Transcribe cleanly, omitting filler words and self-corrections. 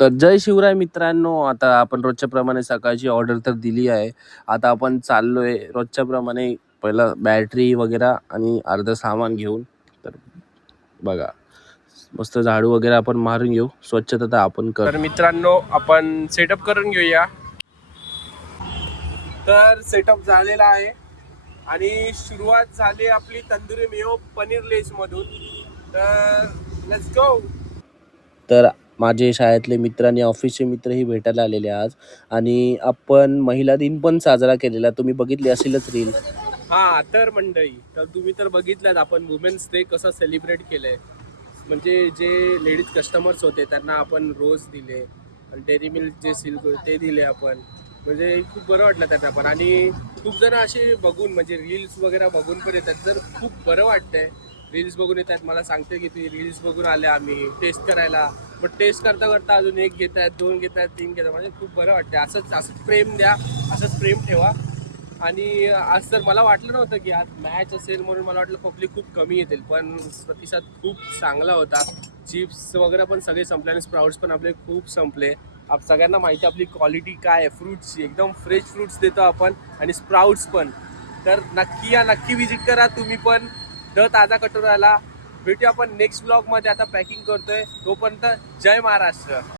तर जय शिवराय मित्रांनो, आता आपण रोजच्या प्रमाणे सकाळची ऑर्डर तर दिली आहे. आता आपण चाललोय रोजच्या प्रमाणे पहिलं बॅटरी वगैरे आणि अर्धं सामान घेऊन. तर बघा, मस्त झाडू वगैरे आपण मारून घेऊ, स्वच्छता तर आपण कर. तर मित्रांनो, आपण सेटअप करून घेऊया. तर सेटअप झालेला आहे आणि सुरुवात झाली आपली तंदुरी मेयो पनीर लेस मधून. तर लेट्स गो. तर माझे शाळेतले मित्र आणि ऑफिसचे मित्रही भेटायला आलेले आज, आणि आपण महिला दिन पण साजरा केलेला. तुम्ही बघितली असेलच रील. हा तर मंडळी, तर तुम्ही तर बघितलात आपण वुमेन्स डे कसं सेलिब्रेट केलंय. म्हणजे जे लेडीज कस्टमर्स होते त्यांना आपण रोज दिले, डेअरी मिल्क जे सिल्क ते दिले आपण. म्हणजे खूप बरं वाटलं त्यांना पण. आणि खूप जण असे बघून म्हणजे रील्स वगैरे बघून पण येतात, जर खूप बरं वाटतंय. रील्स बघून येतात, मला सांगते की ती रील्स बघून आले आम्ही टेस्ट करायला. पण टेस्ट करता करता अजून एक घेत आहेत, दोन घेत आहेत, तीन घेत आहेत. म्हणजे खूप बरं वाटते. असंच प्रेम द्या, असंच प्रेम ठेवा. आणि आज तर मला वाटलं नव्हतं की आज मॅच असेल, म्हणून मला वाटलं पब्लिक खूप कमी येतील, पण प्रतिसाद खूप चांगला होता. चिप्स वगैरे पण सगळे संपले आणि स्प्राउट्स पण आपले खूप संपले. सगळ्यांना माहिती आपली क्वालिटी काय आहे फ्रूट्सची, एकदम फ्रेश फ्रूट्स देतो आपण, आणि स्प्राउट्स पण. तर नक्की विजिट करा तुम्ही पण द ताजा कटोराला. भेटूया आपण नेक्स्ट ब्लॉगमध्ये. आता पॅकिंग करतोय, तोपर्यंत जय महाराष्ट्र.